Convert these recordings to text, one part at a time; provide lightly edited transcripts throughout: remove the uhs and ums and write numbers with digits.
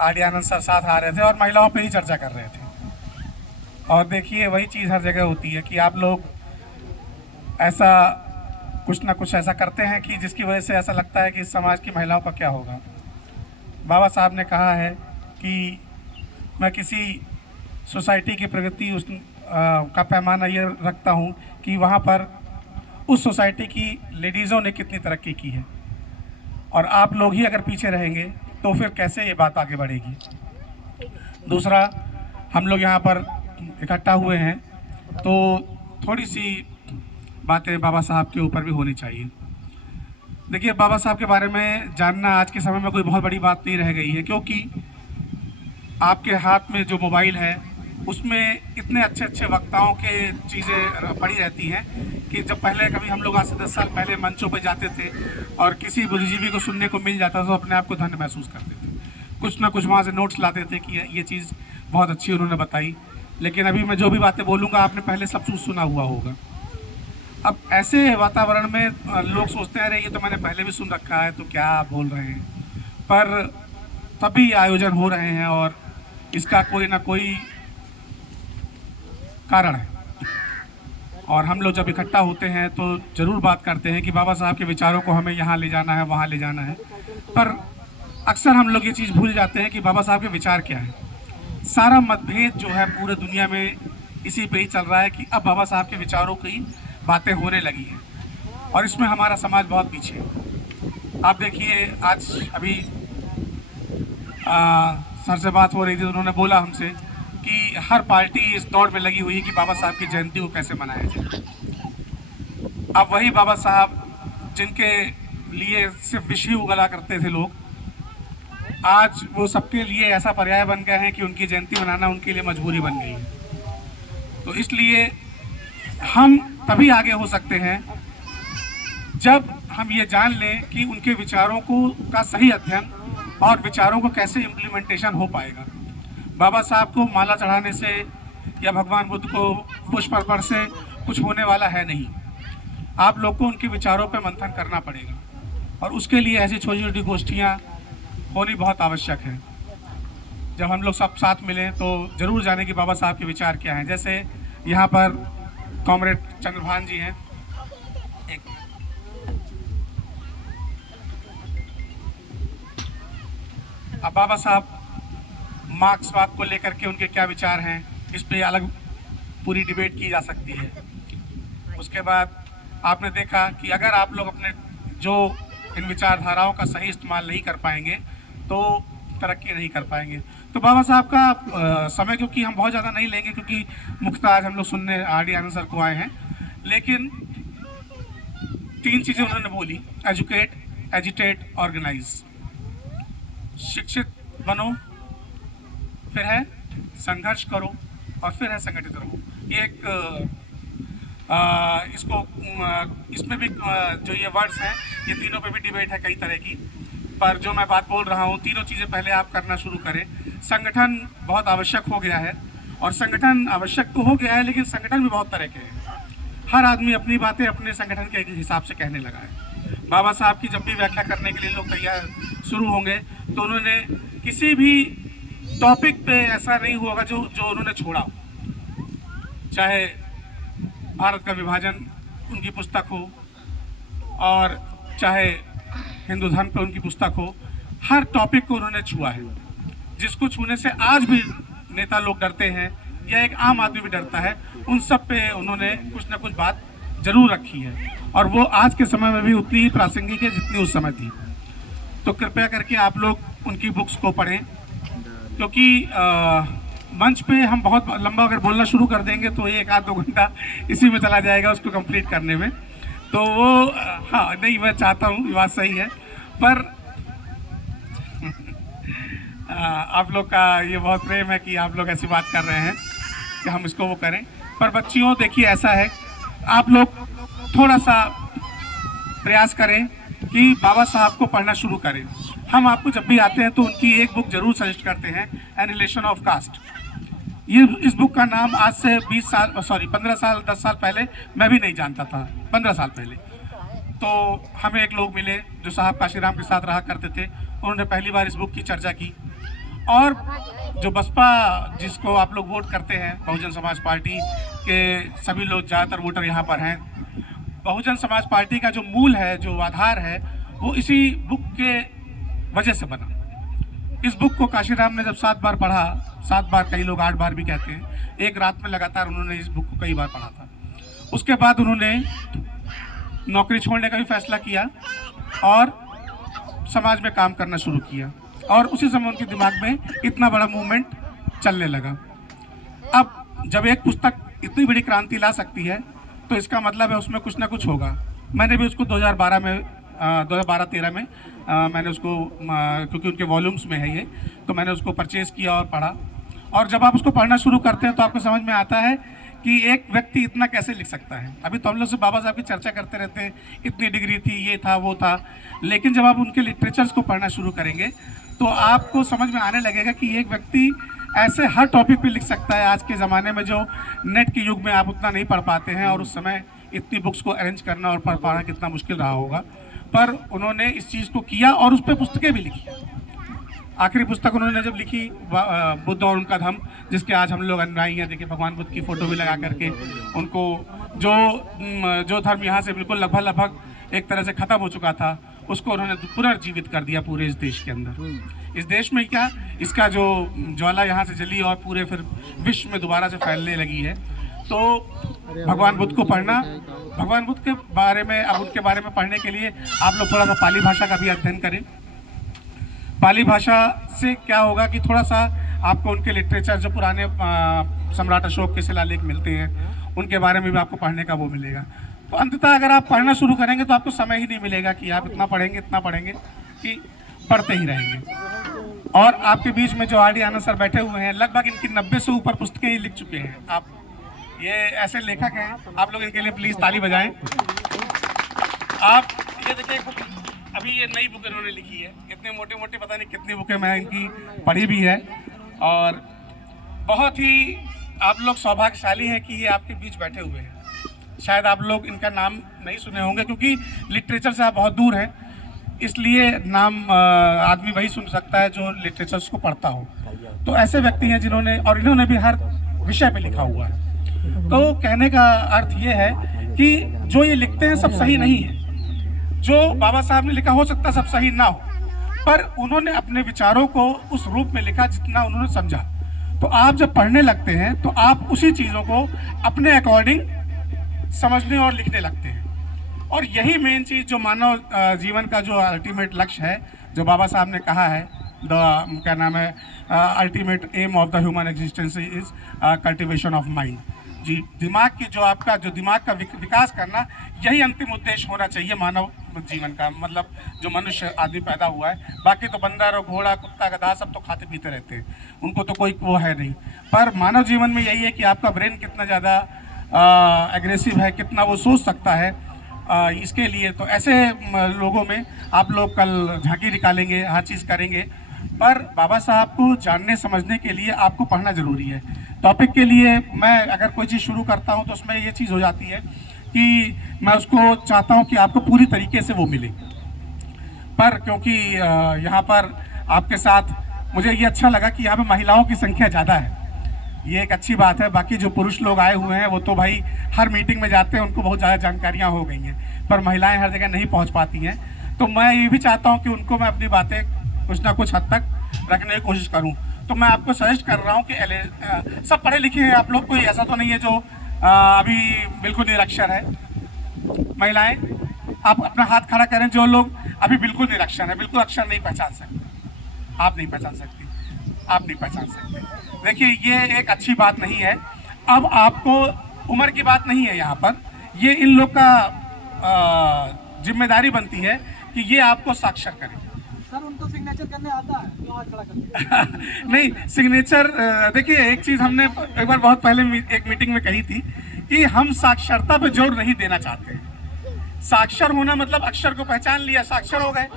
RD. आनंद sir साथ आ रहे थे और महिलाओं पे ही चर्चा कर रहे थे। और देखिए वही चीज़ हर जगह होती है कि आप लोग ऐसा कुछ ना कुछ ऐसा करते हैं कि जिसकी वजह से ऐसा लगता है कि इस समाज की महिलाओं का क्या होगा। बाबा साहब ने कहा है कि मैं किसी सोसाइटी की प्रगति का पैमाना ये रखता हूँ कि वहाँ पर उस सोसाइटी की लेडीज़ों ने कितनी तरक्की की है, और आप लोग ही अगर पीछे रहेंगे तो फिर कैसे ये बात आगे बढ़ेगी। दूसरा, हम लोग यहाँ पर इकट्ठा हुए हैं तो थोड़ी सी बातें बाबा साहब के ऊपर भी होनी चाहिए। देखिए, बाबा साहब के बारे में जानना आज के समय में कोई बहुत बड़ी बात नहीं रह गई है, क्योंकि आपके हाथ में जो मोबाइल है उसमें इतने अच्छे अच्छे वक्ताओं के चीज़ें पड़ी रहती हैं कि जब पहले कभी हम लोग आज से 10 साल पहले मंचों पर जाते थे और किसी बुद्धिजीवी को सुनने को मिल जाता था तो अपने आप को धन्य महसूस करते थे, कुछ ना कुछ वहाँ से नोट्स लाते थे कि ये चीज़ बहुत अच्छी उन्होंने बताई। लेकिन अभी मैं जो भी बातें बोलूँगा आपने पहले सब कुछ सुना हुआ होगा। अब ऐसे वातावरण में लोग सोचते हैं अरे ये तो मैंने पहले भी सुन रखा है, तो क्या बोल रहे हैं, पर तभी आयोजन हो रहे हैं और इसका कोई ना कोई कारण है। और हम लोग जब इकट्ठा होते हैं तो ज़रूर बात करते हैं कि बाबा साहब के विचारों को हमें यहाँ ले जाना है, वहाँ ले जाना है, पर अक्सर हम लोग ये चीज़ भूल जाते हैं कि बाबा साहब के विचार क्या है। सारा मतभेद जो है पूरे दुनिया में इसी पे ही चल रहा है कि अब बाबा साहब के विचारों की बातें होने लगी हैं और इसमें हमारा समाज बहुत पीछे है। आप देखिए, आज अभी सर से बात हो रही थी तो उन्होंने बोला हमसे कि हर पार्टी इस दौड़ में लगी हुई है कि बाबा साहब की जयंती को कैसे मनाया जाए। अब वही बाबा साहब जिनके लिए सिर्फ विषय उगला करते थे लोग, आज वो सबके लिए ऐसा पर्याय बन गए हैं कि उनकी जयंती मनाना उनके लिए मजबूरी बन गई है। तो इसलिए हम तभी आगे हो सकते हैं जब हम ये जान लें कि उनके विचारों को का सही अध्ययन और विचारों को कैसे इम्प्लीमेंटेशन हो पाएगा। बाबा साहब को माला चढ़ाने से या भगवान बुद्ध को पुष्प अर्पण से कुछ होने वाला है नहीं। आप लोग को उनके विचारों पर मंथन करना पड़ेगा और उसके लिए ऐसी छोटी छोटी गोष्ठियाँ होनी बहुत आवश्यक है। जब हम लोग सब साथ मिलें तो ज़रूर जाने कि बाबा साहब के विचार क्या हैं। जैसे यहाँ पर कॉमरेड चंद्रभान जी हैं, अब बाबा साहब मार्क्सवाद को लेकर के उनके क्या विचार हैं, इस पे अलग पूरी डिबेट की जा सकती है। उसके बाद आपने देखा कि अगर आप लोग अपने जो इन विचारधाराओं का सही इस्तेमाल नहीं कर पाएंगे तो तरक्की नहीं कर पाएंगे। तो बाबा साहब का समय क्योंकि हम बहुत ज़्यादा नहीं लेंगे, क्योंकि मुख्यतः आज हम लोग सुनने आर.डी. आनंद सर को आए हैं, लेकिन 3 चीज़ें उन्होंने बोली: एजुकेट, एजिटेट, ऑर्गेनाइज। शिक्षित बनो, फिर है संघर्ष करो और फिर है संगठित रहो। ये एक इसमें भी जो ये वर्ड्स हैं ये तीनों पे भी डिबेट है कई तरह की, पर जो मैं बात बोल रहा हूँ तीनों चीज़ें पहले आप करना शुरू करें। संगठन बहुत आवश्यक हो गया है और संगठन आवश्यक तो हो गया है, लेकिन संगठन भी बहुत तरह के हैं। हर आदमी अपनी बातें अपने संगठन के हिसाब से कहने लगा है। बाबा साहब की जब भी व्याख्या करने के लिए लोग तैयार शुरू होंगे तो उन्होंने किसी भी टॉपिक पे ऐसा नहीं होगा जो उन्होंने छोड़ा, चाहे भारत का विभाजन उनकी पुस्तक हो और चाहे हिंदू धर्म पे उनकी पुस्तक हो, हर टॉपिक को उन्होंने छुआ है। जिसको छूने से आज भी नेता लोग डरते हैं या एक आम आदमी भी डरता है, उन सब पे उन्होंने कुछ ना कुछ बात जरूर रखी है और वो आज के समय में भी उतनी ही प्रासंगिक है जितनी उस समय थी। तो कृपया करके आप लोग उनकी बुक्स को पढ़ें, क्योंकि मंच पे हम बहुत लंबा अगर बोलना शुरू कर देंगे तो 1-2 घंटा इसी में चला जाएगा उसको कंप्लीट करने में। तो वो हाँ नहीं, मैं चाहता हूँ, ये बात सही है, पर आप लोग का ये बहुत प्रेम है कि आप लोग ऐसी बात कर रहे हैं कि हम इसको वो करें। पर बच्चियों, देखिए ऐसा है, आप लोग थोड़ा सा प्रयास करें कि बाबा साहब को पढ़ना शुरू करें। हम आपको जब भी आते हैं तो उनकी एक बुक जरूर सजेस्ट करते हैं, एनिहिलेशन ऑफ कास्ट। इस बुक का नाम आज से 15 साल 10 साल पहले मैं भी नहीं जानता था। 15 साल पहले तो हमें एक लोग मिले जो साहब काशीराम के साथ रहा करते थे, उन्होंने पहली बार इस बुक की चर्चा की और जो बसपा जिसको आप लोग वोट करते हैं, बहुजन समाज पार्टी के सभी लोग ज़्यादातर वोटर यहाँ पर हैं। बहुजन समाज पार्टी का जो मूल है, जो आधार है, वो इसी बुक के वजह से बना। इस बुक को काशीराम ने जब 7 बार पढ़ा, 7 बार, कई लोग 8 बार भी कहते हैं, एक रात में लगातार उन्होंने इस बुक को कई बार पढ़ा था। उसके बाद उन्होंने नौकरी छोड़ने का भी फैसला किया और समाज में काम करना शुरू किया, और उसी समय उनके दिमाग में इतना बड़ा मूवमेंट चलने लगा। अब जब एक पुस्तक इतनी बड़ी क्रांति ला सकती है तो इसका मतलब है उसमें कुछ ना कुछ होगा। मैंने भी उसको 2012 में 2012-13 में मैंने उसको क्योंकि उनके वॉल्यूम्स में है ये, तो मैंने उसको परचेज़ किया और पढ़ा। और जब आप उसको पढ़ना शुरू करते हैं तो आपको समझ में आता है कि एक व्यक्ति इतना कैसे लिख सकता है। अभी तो हम लोग से बाबा साहब की चर्चा करते रहते हैं, इतनी डिग्री थी, ये था, वो था, लेकिन जब आप उनके लिटरेचर्स को पढ़ना शुरू करेंगे तो आपको समझ में आने लगेगा कि एक व्यक्ति ऐसे हर टॉपिक पे लिख सकता है। आज के ज़माने में जो नेट के युग में आप उतना नहीं पढ़ पाते हैं, और उस समय इतनी बुक्स को अरेंज करना और पढ़ पाना कितना मुश्किल रहा होगा, पर उन्होंने इस चीज़ को किया और उस पर पुस्तकें भी लिखी। आखिरी पुस्तक उन्होंने जब लिखी बुद्ध और उनका धम्म, जिसके आज हम लोग अनुयायी हैं, देखिए भगवान बुद्ध की फ़ोटो भी लगा करके उनको जो धर्म यहाँ से बिल्कुल लगभग एक तरह से ख़त्म हो चुका था, उसको उन्होंने पुनर्जीवित कर दिया पूरे इस देश के अंदर। इस देश में क्या, इसका जो ज्वाला यहाँ से जली और पूरे फिर विश्व में दोबारा से फैलने लगी है। तो भगवान बुद्ध को पढ़ना, भगवान बुद्ध के बारे में, अब उनके बारे में पढ़ने के लिए आप लोग थोड़ा सा पाली भाषा का भी अध्ययन करें। पाली भाषा से क्या होगा कि थोड़ा सा आपको उनके लिटरेचर, जो पुराने सम्राट अशोक के शिलालेख मिलते हैं, उनके बारे में भी आपको पढ़ने का वो मिलेगा। तो अंततः अगर आप पढ़ना शुरू करेंगे तो आपको समय ही नहीं मिलेगा कि आप इतना पढ़ेंगे कि पढ़ते ही रहेंगे। और आपके बीच में जो आर.डी. आनंद सर बैठे हुए हैं, लगभग इनकी 90 से ऊपर पुस्तकें ही लिख चुके हैं। आप ये ऐसे लेखक हैं, आप लोग इनके लिए प्लीज़ ताली बजाएं। आप ये देखिए, अभी ये नई बुक इन्होंने लिखी है, इतने मोटे मोटे पता नहीं कितनी बुकें मैं इनकी पढ़ी भी है। और बहुत ही आप लोग सौभाग्यशाली हैं कि ये आपके बीच बैठे हुए हैं। शायद आप लोग इनका नाम नहीं सुने होंगे क्योंकि लिटरेचर से आप बहुत दूर हैं, इसलिए नाम आदमी वही सुन सकता है जो लिटरेचर्स को पढ़ता हो। तो ऐसे व्यक्ति हैं जिन्होंने, और इन्होंने भी हर विषय पे लिखा हुआ है। तो कहने का अर्थ ये है कि जो ये लिखते हैं सब सही नहीं है। जो बाबा साहब ने लिखा हो सकता सब सही ना हो, पर उन्होंने अपने विचारों को उस रूप में लिखा जितना उन्होंने समझा। तो आप जब पढ़ने लगते हैं तो आप उसी चीज़ों को अपने अकॉर्डिंग समझने और लिखने लगते हैं। और यही मेन चीज़ जो मानव जीवन का जो अल्टीमेट लक्ष्य है, जो बाबा साहब ने कहा है, क्या नाम है, ultimate aim of the human existence is cultivation of mind. जी, दिमाग की जो आपका जो दिमाग का विकास करना, यही अंतिम उद्देश्य होना चाहिए मानव जीवन का। मतलब जो मनुष्य आदमी पैदा हुआ है, बाकी तो बंदर और घोड़ा, कुत्ता, गधा सब तो खाते पीते रहते हैं, उनको तो कोई वो है नहीं। पर मानव जीवन में यही है कि आपका ब्रेन कितना ज़्यादा एग्रेसिव है, कितना वो सोच सकता है। इसके लिए तो ऐसे लोगों में आप लोग कल झांकी निकालेंगे, हर चीज़ करेंगे, पर बाबा साहब को जानने समझने के लिए आपको पढ़ना ज़रूरी है। टॉपिक के लिए मैं अगर कोई चीज़ शुरू करता हूँ तो उसमें ये चीज़ हो जाती है कि मैं उसको चाहता हूँ कि आपको पूरी तरीके से वो मिले। पर क्योंकि यहाँ पर आपके साथ मुझे ये अच्छा लगा कि यहाँ पे महिलाओं की संख्या ज़्यादा है, ये एक अच्छी बात है। बाकी जो पुरुष लोग आए हुए हैं वो तो भाई हर मीटिंग में जाते हैं, उनको बहुत ज़्यादा जानकारियाँ हो गई हैं, पर महिलाएं हर जगह नहीं पहुँच पाती हैं। तो मैं ये भी चाहता हूँ कि उनको मैं अपनी बातें कुछ ना कुछ हद तक रखने की कोशिश करूँ। तो मैं आपको सजेस्ट कर रहा हूँ कि सब पढ़े लिखे हैं आप लोग, कोई ऐसा तो नहीं है जो अभी बिल्कुल निरक्षर है। महिलाएं आप अपना हाथ खड़ा करें, जो लोग अभी बिल्कुल निरक्षर है, बिल्कुल अक्षर नहीं पहचान सकते। आप नहीं पहचान सकती, आप नहीं पहचान सकते। देखिए, ये एक अच्छी बात नहीं है। अब आपको उम्र की बात नहीं है यहाँ पर, ये इन लोग का जिम्मेदारी बनती है कि ये आपको साक्षर करें। सर, उनको सिग्नेचर करने आता है, जो हाथ खड़ा करते नहीं, सिग्नेचर देखिए, एक चीज़ हमने एक बार बहुत पहले एक मीटिंग में कही थी कि हम साक्षरता पे जोर नहीं देना चाहते। साक्षर होना मतलब अक्षर को पहचान लिया, साक्षर हो गए,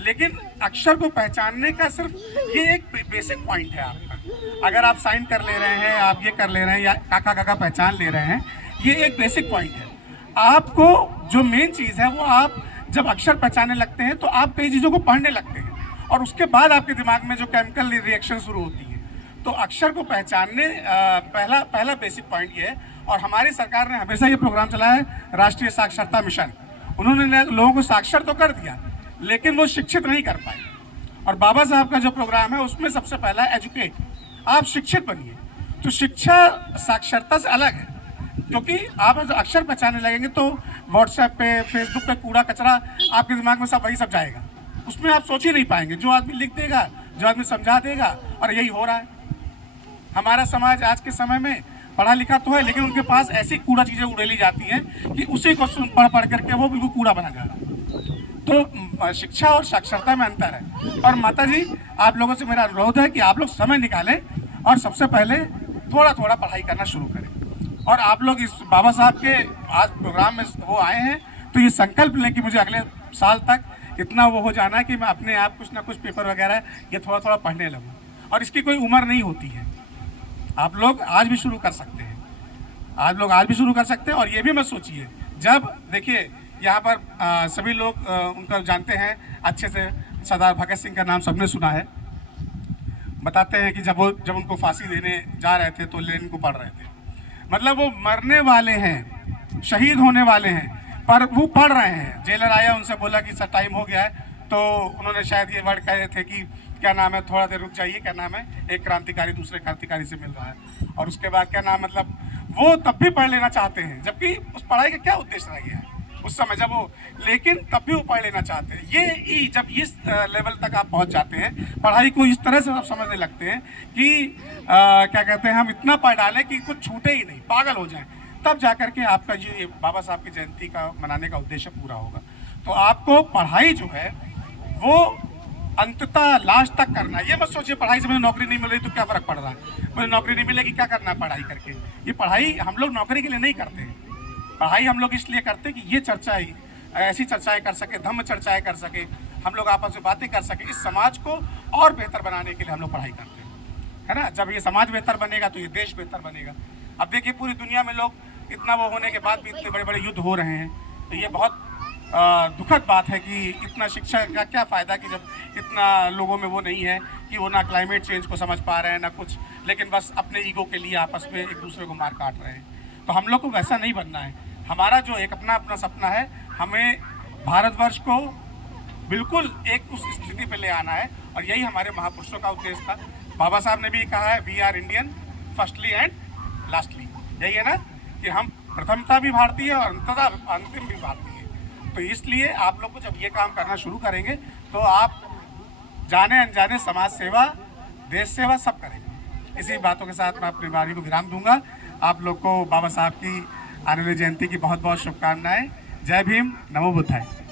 लेकिन अक्षर को पहचानने का सिर्फ ये एक बेसिक पॉइंट है आपका। अगर आप साइन कर ले रहे हैं, आप ये कर ले रहे हैं, या काका काका पहचान ले रहे हैं, ये एक बेसिक पॉइंट है। आपको जो मेन चीज़ है वो, आप जब अक्षर पहचानने लगते हैं तो आप कई चीज़ों को पढ़ने लगते हैं, और उसके बाद आपके दिमाग में जो केमिकल रिएक्शन शुरू होती है। तो अक्षर को पहचानने पहला बेसिक पॉइंट ये है। और हमारी सरकार ने हमेशा ये प्रोग्राम चलाया है, राष्ट्रीय साक्षरता मिशन। उन्होंने लोगों को साक्षर तो कर दिया, लेकिन वो शिक्षित नहीं कर पाए। और बाबा साहब का जो प्रोग्राम है उसमें सबसे पहला एजुकेट, आप शिक्षित बनिए। तो शिक्षा साक्षरता से अलग है, क्योंकि आप अक्षर पहचानने लगेंगे तो व्हाट्सएप पे, फेसबुक पे कूड़ा कचरा आपके दिमाग में सब वही सब जाएगा, उसमें आप सोच ही नहीं पाएंगे। जो आदमी लिख देगा, जो आदमी समझा देगा, और यही हो रहा है। हमारा समाज आज के समय में पढ़ा लिखा तो है, लेकिन उनके पास ऐसी कूड़ा चीज़ें उड़ेली जाती हैं कि उसी को पढ़ पढ़ करके वो बिल्कुल कूड़ा बना जा रहा है। तो शिक्षा और साक्षरता में अंतर है। और माता जी, आप लोगों से मेरा अनुरोध है कि आप लोग समय निकालें और सबसे पहले थोड़ा थोड़ा पढ़ाई करना शुरू करें। और आप लोग इस बाबा साहब के आज प्रोग्राम में वो आए हैं, तो ये संकल्प लें कि मुझे अगले साल तक इतना वो हो जाना है कि मैं अपने आप कुछ ना कुछ पेपर वगैरह ये थोड़ा थोड़ा पढ़ने लगूँ। और इसकी कोई उम्र नहीं होती है, आप लोग आज भी शुरू कर सकते हैं, आप लोग आज भी शुरू कर सकते हैं। और ये भी मत सोचिए, जब देखिए यहाँ पर सभी लोग उनका जानते हैं अच्छे से, सरदार भगत सिंह का नाम सबने सुना है। बताते हैं कि जब उनको फांसी देने जा रहे थे तो लेनिन को पढ़ रहे थे। मतलब वो मरने वाले हैं, शहीद होने वाले हैं, पर वो पढ़ रहे हैं। जेलर आया, उनसे बोला कि सर टाइम हो गया है, तो उन्होंने शायद ये वर्ड कहे थे कि क्या नाम है, थोड़ा देर रुक जाइए, क्या नाम है, एक क्रांतिकारी दूसरे क्रांतिकारी से मिल रहा है। और उसके बाद क्या नाम, मतलब वो तब भी पढ़ लेना चाहते हैं, जबकि उस पढ़ाई का क्या उद्देश्य रह गया है उस समय जब वो, लेकिन तब भी वो पढ़ लेना चाहते हैं। ये जब इस लेवल तक आप पहुंच जाते हैं, पढ़ाई को इस तरह से आप समझने लगते हैं कि क्या कहते हैं, हम इतना पढ़ डालें कि कुछ छूटे ही नहीं, पागल हो जाएं, तब जाकर के आपका जो बाबा साहब की जयंती का मनाने का उद्देश्य पूरा होगा। तो आपको पढ़ाई जो है वो अंततः लास्ट तक करना है। ये मत सोचिए पढ़ाई से मुझे नौकरी नहीं मिल रही तो क्या फर्क पड़ रहा है, मुझे नौकरी नहीं मिलेगी, क्या करना है पढ़ाई करके। ये पढ़ाई हम लोग नौकरी के लिए नहीं करते हैं, पढ़ाई हम लोग इसलिए करते हैं कि ये चर्चा ही ऐसी चर्चाएं कर सके, धम्म चर्चाएं कर सके, हम लोग आपस में बातें कर सके। इस समाज को और बेहतर बनाने के लिए हम लोग पढ़ाई करते हैं, है ना। जब ये समाज बेहतर बनेगा तो ये देश बेहतर बनेगा। अब देखिए पूरी दुनिया में लोग इतना वो होने के बाद भी इतने बड़े बड़े युद्ध हो रहे हैं, तो ये बहुत दुखद बात है कि इतना शिक्षा का क्या फ़ायदा कि जब इतना लोगों में वो नहीं है कि वो ना क्लाइमेट चेंज को समझ पा रहे हैं ना कुछ, लेकिन बस अपने ईगो के लिए आपस में एक दूसरे को मार काट रहे हैं। तो हम लोग को वैसा नहीं बनना है। हमारा जो एक अपना सपना है, हमें भारतवर्ष को बिल्कुल एक उस स्थिति पे ले आना है, और यही हमारे महापुरुषों का उद्देश्य था। बाबा साहब ने भी कहा है, we are Indian firstly and lastly, यही है ना, कि हम प्रथमता भी भारतीय और अंततः अंतिम भी भारतीय। तो इसलिए आप लोग को जब ये काम करना शुरू करेंगे तो आप जाने अनजाने समाज सेवा, देश सेवा सब करेंगे। इसी बातों के साथ मैं अपनी बारी को विराम दूंगा। आप लोग को बाबा साहब की आने वाली जयंती की बहुत बहुत शुभकामनाएं। जय भीम, नमो बुद्धाय।